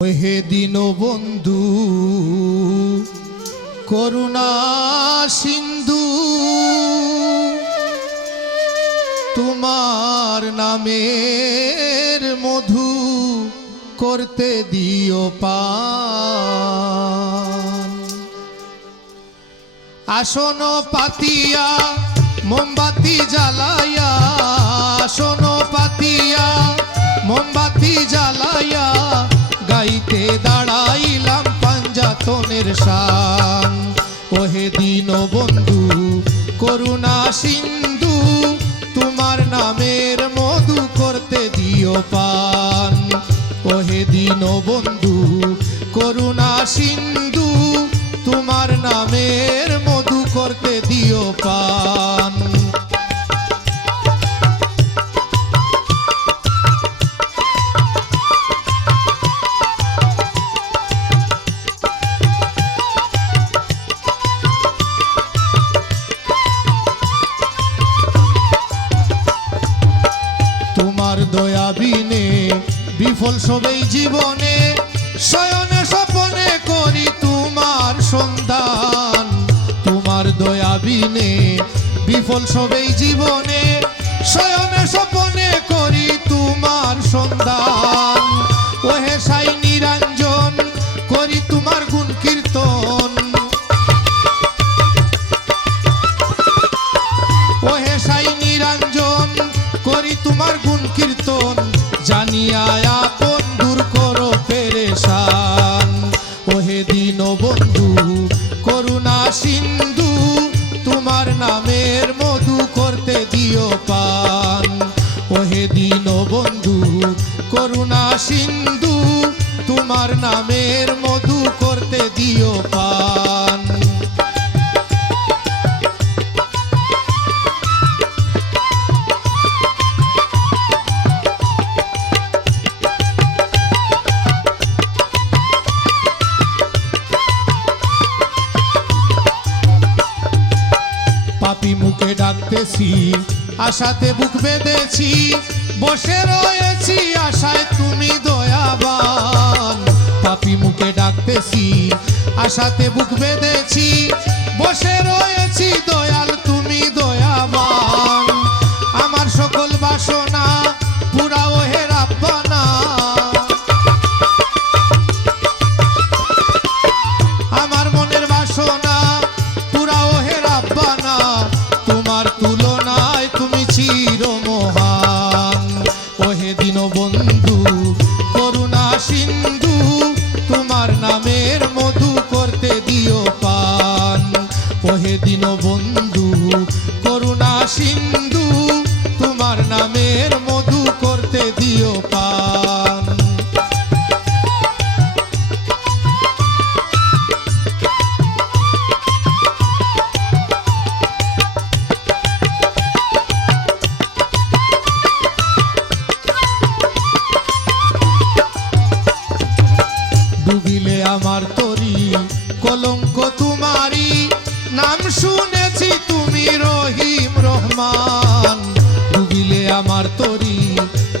ওহে দীনবন্ধু করুণা সিন্ধু, তোমার নামের মধু করতে দিও পান। আসন পাতিয়া মোমবাতি জ্বালাইয়া, আসন পাতিয়া মোমবাতি জ্বালাইয়া, গাইতে দাঁড়াইলাম পাঞ্জাতনের শান। ওহে দীনবন্ধু করুণা সিন্ধু, তোমার নামের মধু করতে দিও পান। ওহে দীনবন্ধু করুণা সিন্ধু, তোমার নামের মধু করতে দিও পান। তোমার দয়া বিনে বিফল সবেই জীবনে, শয়নে স্বপনে করি তোমার সন্ধান। তোমার দয়া বিনে বিফল সবেই জীবনে, শয়নে স্বপনে করি তোমার সন্ধান। ওহে সাই নিরঞ্জন করি তোমার গুণ কীর্তন, ওহে সাই নিরঞ্জন করি তোমার গুণ কীর্তন। জানিয়া আপন দূর করো পেরেশান। ওহে দীনবন্ধু করুণা সিন্ধু, তোমার নামের মধু করতে দিও পান। ওহে দীনবন্ধু করুণা সিন্ধু, তোমার নামের মধু করতে দিও পান। পাপী মুখে ডাকতেছি, আশাতে বুক বেঁধেছি, বসে রয়েছি আশায় তুমি দয়াবান। পাপী মুখে ডাকতেছি, আশাতে বুক বেঁধেছি, বসে রয়েছি দয়াল তুমি দয়াবান। আমার সকল বাসনা পুরাও হে রাব্বানা, আমার মনের বাসনা পুরাও হে রাব্বানা। তোমার তুলনায় তুমি চির মহান। ওহে দীনবন্ধু করুণা সিন্ধু, তোমার নামের মধু করতে দিও পান। ওহে দীনবন্ধু করুণা সিন্ধু, তোমার নামের মধু করতে দিও পান। ডুবিলে আমার তরি কলঙ্ক তোমারি, নাম শুনেছি তুমি রহিম রহমান। ডুবিলে আমার তরি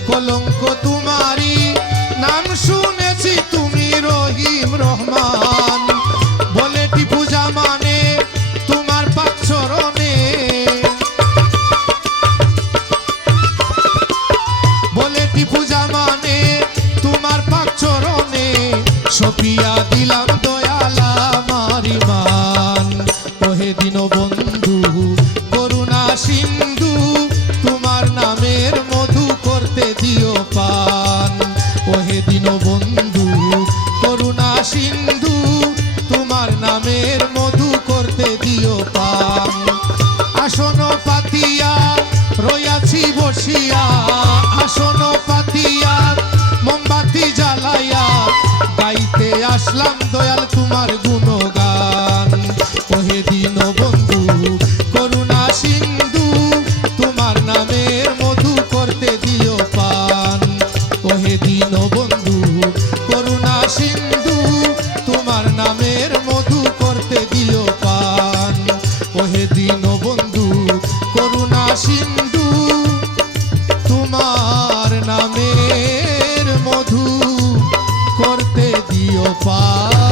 কলঙ্ক তোমারি, নাম শুনেছি তুমি রহিম রহমান। বলে টিপু জামানে তোমার পাক চরণে, বলে টিপু জামানে তোমার পাক চরণে, সপিয়া দিলাম দয়াল আমার ঈমান। ওহে দীনবন্ধু করুণা সিন্ধু, তোমার নামের মধু করতে দিও পান। ওহে দীনবন্ধু করুণা সিন্ধু, তোমার নামের মধু করতে দিও পান। আসন পাতিয়া রইয়াছি বসিয়া, আসন পাতিয়া মোমবাতি জ্বালাইয়া, গাইতে আসলাম দয়াল তোমার গুণগান। ওহে দীনবন্ধু করুণা সিন্ধু, তোমার নামের মধু করতে দিও পান। ওহে দীনবন্ধু করুণা সিন্ধু, তোমার নামের মধু করতে দিও পান। ওহে দীনবন্ধু করুণা সিন্ধু, তোমার নামের মধু করতে প্রিয় পা